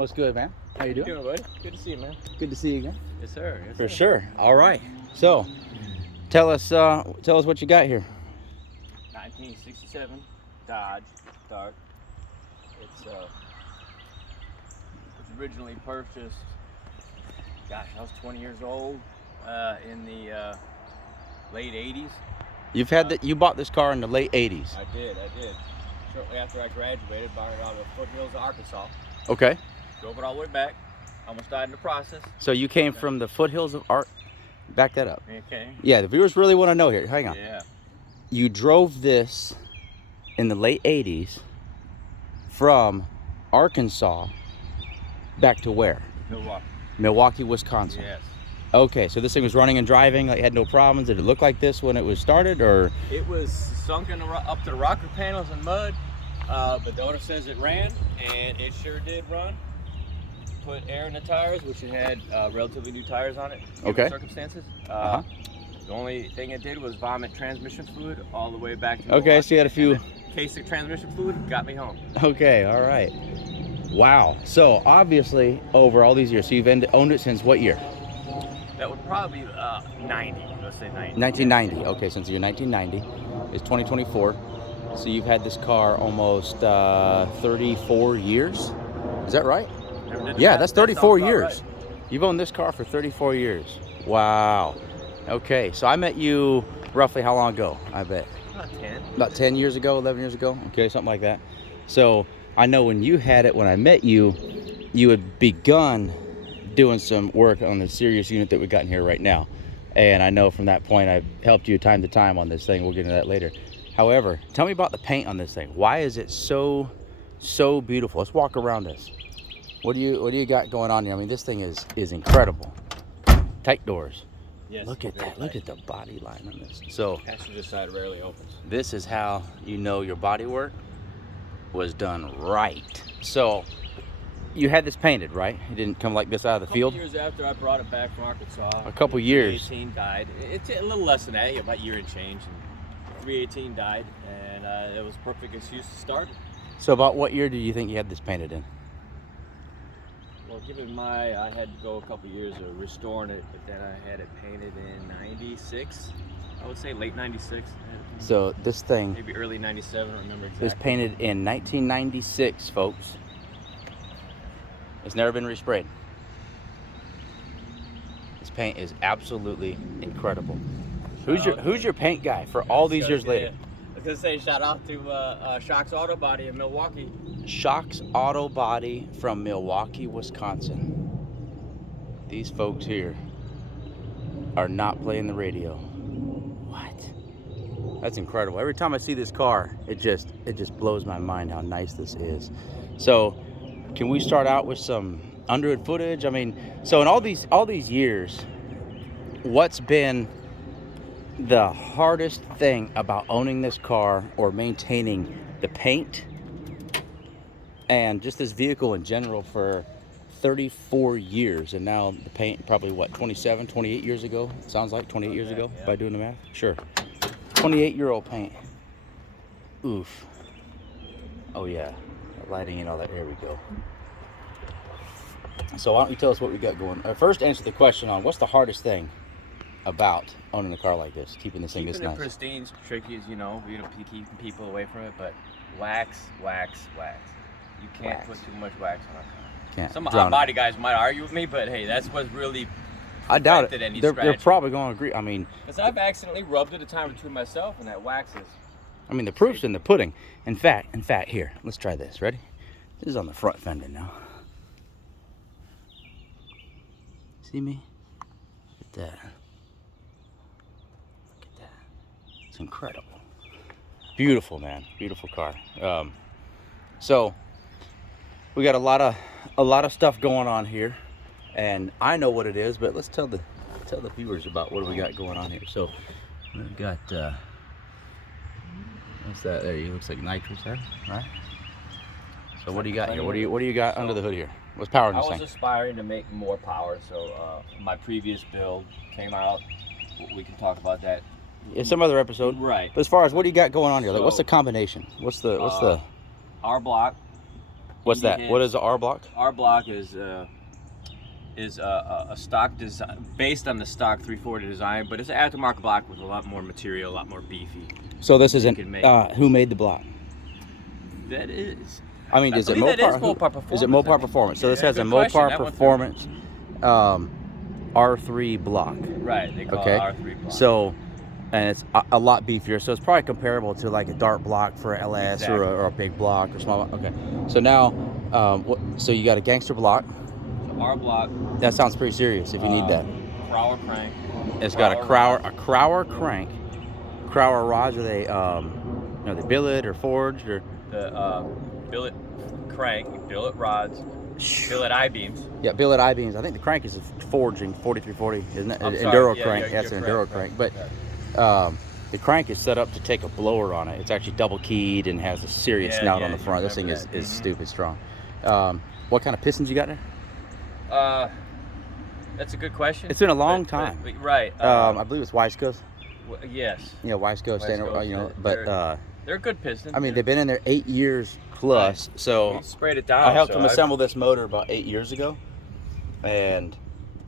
What's good, man? How you doing? Doing, buddy? Good to see you, man. Good to see you again. Yes, sir. Yes, For sir. sure. All right. So, tell us what you got here. 1967 Dodge Dart. It's was originally purchased. Gosh, I was 20 years old in the late 80s. You bought this car in the late 80s. I did. Shortly after I graduated, bought it out of the foothills of Arkansas. Okay. Drove it all the way back. Almost died in the process. So you came from the foothills of Back that up. Okay. Yeah, the viewers really want to know here. Hang on. Yeah. You drove this in the late 80s from Arkansas back to where? Milwaukee. Milwaukee, Wisconsin. Yes. Okay, so this thing was running and driving, like had no problems. Did it look like this when it was started, or? It was sunk up to the rocker panels in mud, but the owner says it ran, and it sure did run. Put air in the tires, which it had relatively new tires on it. Okay. Circumstances. The only thing it did was vomit transmission fluid all the way back to Okay, Milwaukee, so you had a few. Case of transmission fluid got me home. Okay, all right. Wow. So obviously, over all these years, so you've owned it since what year? That would probably be 90. Let's say 90. 1990. Okay, since you're 1990, it's 2024. So you've had this car almost 34 years. Is that right? Yeah, that's 34 years. Right. You've owned this car for 34 years. Wow. Okay, so I met you roughly how long ago? I bet. About 10. About 10 years ago, 11 years ago. Okay, something like that. So I know when you had it, when I met you, you had begun doing some work on the serious unit that we got in here right now. And I know from that point, I've helped you time to time on this thing. We'll get into that later. However, tell me about the paint on this thing. Why is it so beautiful? Let's walk around this. What do you got going on here? I mean, this thing is incredible. Tight doors. Yes. Look at that. Look at the body line on this. So passenger side rarely opens. This is how you know your body work was done right. So you had this painted, right? It didn't come like this out of the field? A couple years after I brought it back from Arkansas. A couple years. 318 died. It's a little less than that, about a year and change. And 318 died, and it was perfect excuse to start it. So about what year do you think you had this painted in? Well, given I had to go a couple years of restoring it, but then I had it painted in 96. I would say late 96. So this thing... Maybe early 97, I don't remember exactly. It was painted in 1996, folks. It's never been resprayed. This paint is absolutely incredible. Who's your paint guy for all these years later? I was gonna say shout out to Shocks Auto Body in Milwaukee. Shocks Auto Body from Milwaukee, Wisconsin. These folks here are not playing the radio. What? That's incredible. Every time I see this car, it just blows my mind how nice this is. So, can we start out with some underhood footage? I mean, so in all these years, what's been the hardest thing about owning this car or maintaining the paint and just this vehicle in general for 34 years? And now the paint probably what, 27, 28 years ago? It sounds like 28 years ago, by doing the math. Sure. 28-year-old paint. Oof. Oh yeah, lighting and all that. There we go. So why don't you tell us what we got going? First, answer the question on what's the hardest thing about owning a car like this, keeping this thing this nice. Keeping it pristine's tricky, as you know, keeping people away from it, but wax. You can't put too much wax on a car. Can't. Some hot body guys might argue with me, but hey, that's what's really I doubt it. They're probably going to agree. I mean, because I've accidentally rubbed it a time or two myself, and that wax is. I mean, the proof's in the pudding. In fact, here, let's try this. Ready? This is on the front fender now. See me? Look at that. Look at that. It's incredible. Beautiful, man. Beautiful car. So we got a lot of stuff going on here, and I know what it is, but let's tell the viewers about what we got going on here. So we've got what's that there? It looks like nitrous there, right? So what do you got here? What do you got under the hood here? What's powering this thing? I was aspiring to make more power, so my previous build came out. We can talk about that. Yeah, some other episode. Right. But as far as what do you got going on here? Like, what's the combination? What's the R block, What's that? Indie What Hinge. is the R block? R block is a stock design based on the stock 340 design, but it's an aftermarket block with a lot more material, a lot more beefy. So this isn't. can make- Who made the block? That is. I mean, is it believe that is Mopar? Mopar Performance, Is it I Mopar think. Performance? So this Yeah, has a good question. Mopar That one Performance R3 block. Right, they call Okay. it R3 block. So, and it's a lot beefier. So it's probably comparable to like a dart block for LS Exactly. or a big block or small. Okay. So now, so you got a gangster block. So R block. That sounds pretty serious if you need that. Crower crank. It's got a Crower Crower crank. Crower rods, are they, they billet or forged or? The billet crank, billet rods, billet I-beams. Yeah, billet I-beams. I think the crank is a forging 4340, isn't it? I'm sorry. Enduro Yeah, crank. you're That's an correct, enduro crank. right. But the crank is set up to take a blower on it. It's actually double keyed and has a serious Yeah, snout yeah, on the you front. This thing remember is that. stupid strong. What kind of pistons you got there? That's a good question. It's been a long time. Right. I believe it's Weisskos. Yes. Yeah, Weisskos standard. Weisskos, But they're good pistons. I mean, they've been in there 8 years plus. So We sprayed it down. I helped so them assemble this motor about 8 years ago, and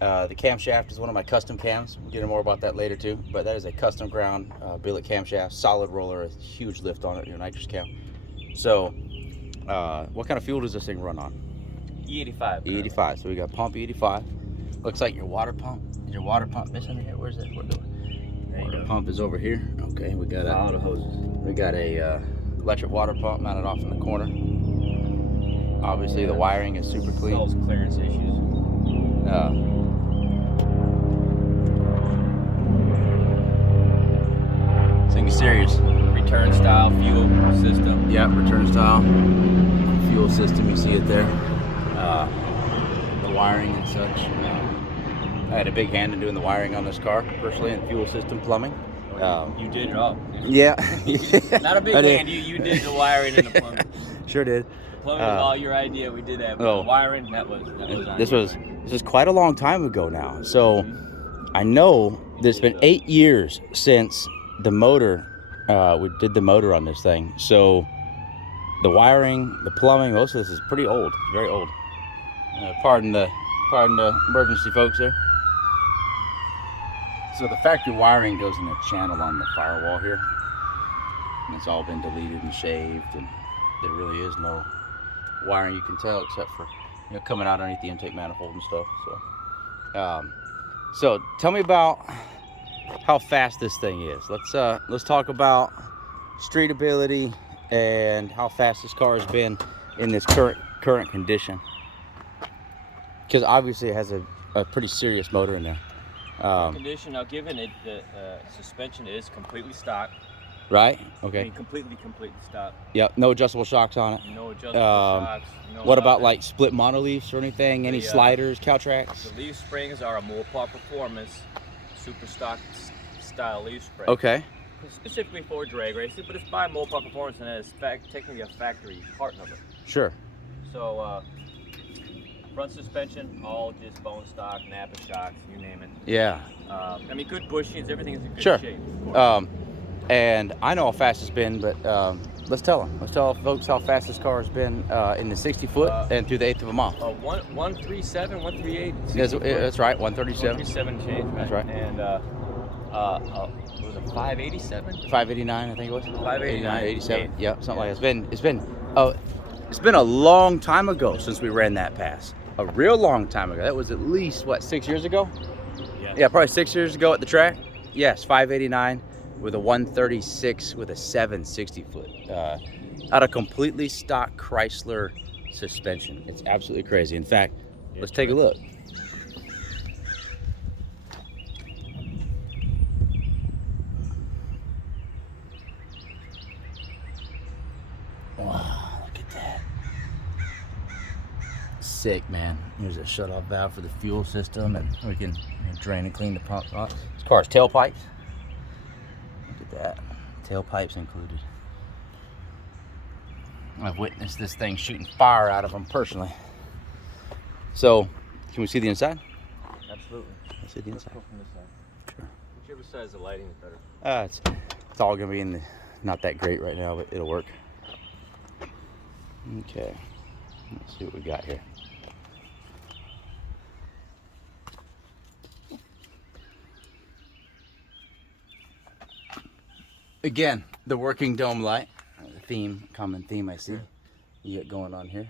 the camshaft is one of my custom cams. We'll get into more about that later too. But that is a custom ground billet camshaft, solid roller, a huge lift on it, nitrous cam. So, what kind of fuel does this thing run on? E85. E85. So we got pump E85. Looks like your water pump. Is your water pump missing here? Where's it? There you Water go. pump is over here. Okay, we got Follow a the hoses. electric water pump mounted off in the corner. Obviously, the wiring is super clean. Those clearance issues. Thing is serious. Return style fuel system. Yep, return style fuel system. You see it there. The wiring and such. I had a big hand in doing the wiring on this car, personally, and fuel system plumbing. You did it all. Yeah. Not a big I did. hand. You did the wiring and the plumbing. Sure did. Plumbing was all your idea. We did that. But Oh. the wiring, that was This was quite a long time ago now. So I know there's been 8 years since the motor, we did the motor on this thing. So the wiring, the plumbing, most of this is pretty old, very old. Pardon the emergency folks there. So the factory wiring goes in a channel on the firewall here. And it's all been deleted and shaved, and there really is no wiring you can tell except for coming out underneath the intake manifold and stuff. So tell me about how fast this thing is. Let's talk about street ability and how fast this car has been in this current condition, because obviously it has a pretty serious motor in there. Condition. Now, given it, the suspension is completely stock. Right? I Okay. mean, completely stock. Yep. No adjustable shocks on it. No adjustable shocks. No What about nothing. like split monoliefs or anything? Any The, sliders, cow tracks? The leaf springs are a Mopar Performance super stock style leaf spring. Okay. Specifically for drag racing, but it's by Mopar Performance and it's technically a factory part number. Sure. So front suspension, all just bone stock, Napa shocks, you name it. Yeah. I mean, good bushings, everything is in good Sure. shape. Of course. And I know how fast it's been, but let's tell them. Let's tell folks how fast this car has been in the 60 foot and through the 1/8 of a mile. 137, 138. That's right, 137. 137 change, right? That's right. And was it 587? 589, I think it was. 589, 87. yeah. Yeah, something like that. It's been a long time ago since we ran that pass. A real long time ago. That was at least, 6 years ago? Yeah, probably 6 years ago at the track. Yes, 589 with a 136 with a 760 foot. Out of completely stock Chrysler suspension. It's absolutely crazy. In fact, let's take a look. Wow, look at that. Sick, man. There's a shutoff valve for the fuel system, and we can drain and clean the pump. This car's tailpipes. Look at that. Tailpipes included. I've witnessed this thing shooting fire out of them personally. So, can we see the inside? Absolutely. Let's see the inside. Go from this side. Sure. Whichever side is the lighting is better. It's all gonna be not that great right now, but it'll work. Okay. Let's see what we got here. Again, the working dome light, theme, common theme I see you get going on here.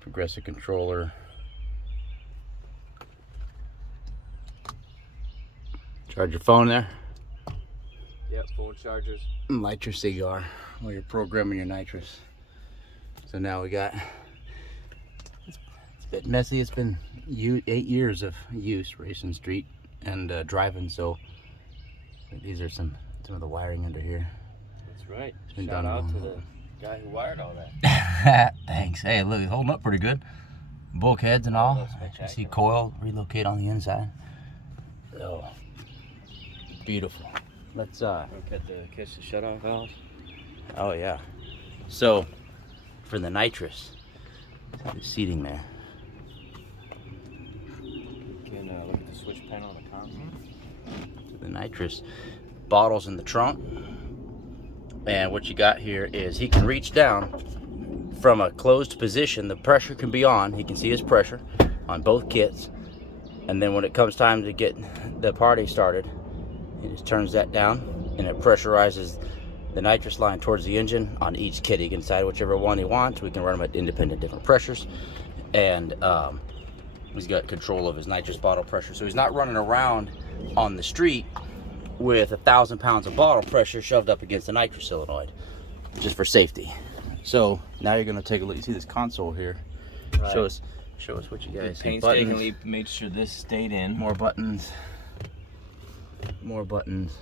Progressive controller. Charge your phone there. Yep, phone chargers. Light your cigar while you're programming your nitrous. So now we got, it's a bit messy. It's been 8 years of use, racing street and driving. So these are some of the wiring under here. That's right. Been Shout done out to long. the guy who wired all that. Thanks. Hey, look, it's holding up pretty good. Bulkheads and all. looks You see spectacular. coil relocate on the inside. Oh, beautiful. Let's Look at the catch the shut-off valve. oh yeah. So for the nitrous, the seating there. You can look at the switch panel on the console. The nitrous bottles in the trunk, and what you got here is he can reach down from a closed position. The pressure can be on. He can see his pressure on both kits, and then when it comes time to get the party started, he just turns that down and it pressurizes the nitrous line towards the engine on each kit. He can decide whichever one he wants. We can run them at independent different pressures, and he's got control of his nitrous bottle pressure, so he's not running around on the street with 1,000 pounds of bottle pressure shoved up against the nitrous solenoid, just for safety. So now you're going to take a look. You see this console here? Right. Show us what you guys see. Painstakingly made sure this stayed in. More buttons. More buttons.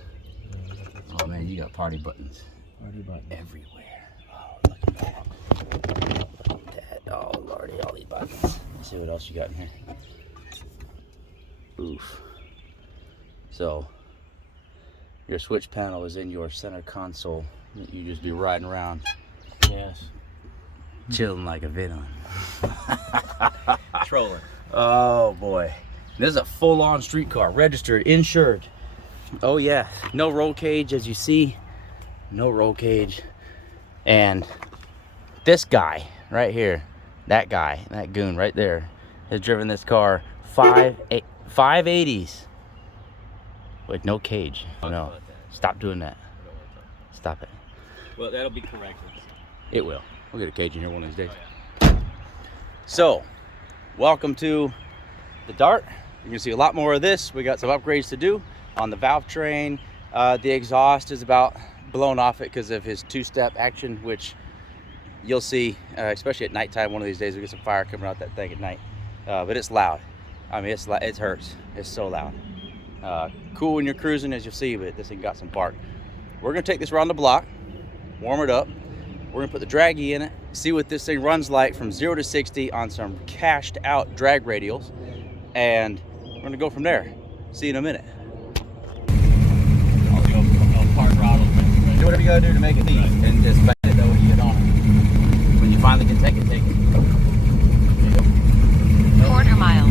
Oh man, you got party buttons. Party button. Everywhere. Oh, look at that. Look at that. Oh lordy, all these buttons. Let's see what else you got in here. Oof. So your switch panel is in your center console. You just be riding around, Yes. chilling like a villain. Trolling. Oh boy, this is a full-on street car, registered, insured. Oh yeah, no roll cage, as you see, no roll cage. And this guy right here, that guy, that goon right there, has driven this car 580s with no cage. Talk No, about that. stop doing that. I don't want to talk. Stop it. Well, that'll be corrected. It will. We'll get a cage in here one of these days. Oh, yeah. So, welcome to the Dart. You're gonna see a lot more of this. We got some upgrades to do on the valve train. The exhaust is about blown off it because of his two-step action, which you'll see, especially at nighttime. One of these days we get some fire coming out that thing at night. But it's loud. I mean, it hurts. It's so loud. Cool when you're cruising, as you'll see, but this thing got some bark. We're gonna take this around the block, warm it up. We're gonna put the Dragy in it, see what this thing runs like from 0 to 60 on some cashed out drag radials, and we're gonna go from there. See you in a minute. I'll park throttle. Do whatever you gotta do to make it neat, and just bend it though when you get on it. When you finally can take it, take it. Quarter mile.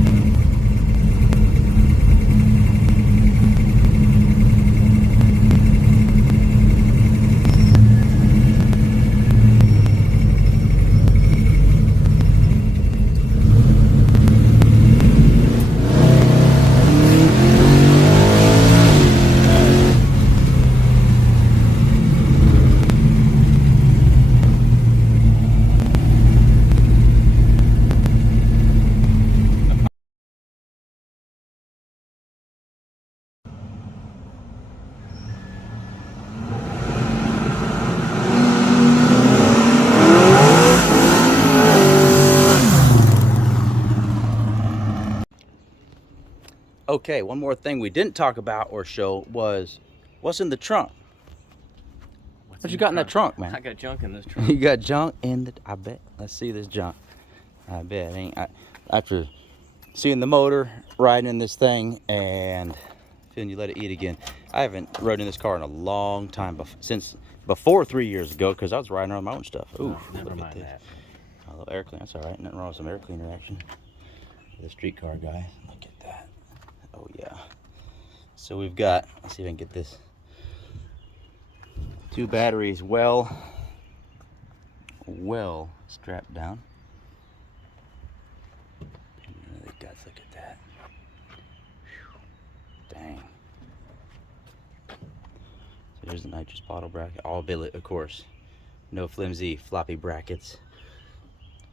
Okay, one more thing we didn't talk about or show was what's in the trunk. What you got in that trunk, man? I got junk in this trunk. You got junk in the, I bet. Let's see this junk. I bet. After seeing the motor, riding in this thing, and feeling you let it eat again. I haven't ridden in this car in a long time, since before 3 years ago, because I was riding around my own stuff. Ooh, Never look mind at this. that. A little air cleaner, that's all right. Nothing wrong with some air cleaner action. For the street car guy, look at that. Oh yeah. So we've got, let's see if I can get this, 2 batteries well strapped down. Really guts, look at that. Whew. Dang. So here's the nitrous bottle bracket, all billet, of course. No flimsy floppy brackets.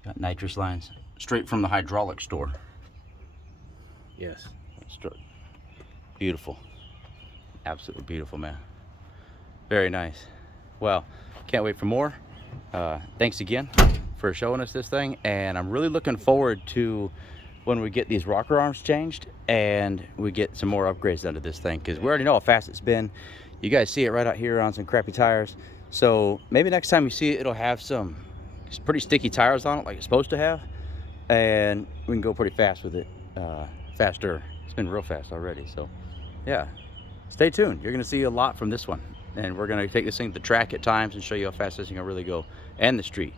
Got nitrous lines straight from the hydraulic store. Yes. Beautiful. Absolutely beautiful, man. Very nice. Well, can't wait for more. Thanks again for showing us this thing, and I'm really looking forward to when we get these rocker arms changed and we get some more upgrades done to this thing, because we already know how fast it's been. You guys see it right out here on some crappy tires. So maybe next time you see it, it'll have some pretty sticky tires on it like it's supposed to have, and we can go pretty fast with it. Faster. It's been real fast already. So yeah, stay tuned. You're gonna see a lot from this one, and we're gonna take this thing to the track at times and show you how fast this thing can really go, and the street.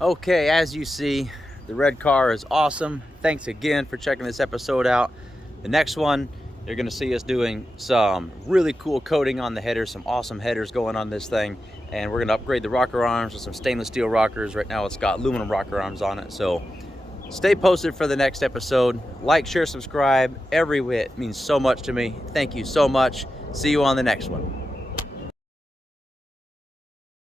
Okay, as you see, the red car is awesome. Thanks again for checking this episode out. The next one, you're gonna see us doing some really cool coating on the headers, some awesome headers going on this thing, and we're gonna upgrade the rocker arms with some stainless steel rockers. Right now it's got aluminum rocker arms on it, so stay posted for the next episode. Like, share, subscribe. Every whit means so much to me. Thank you so much. See you on the next one.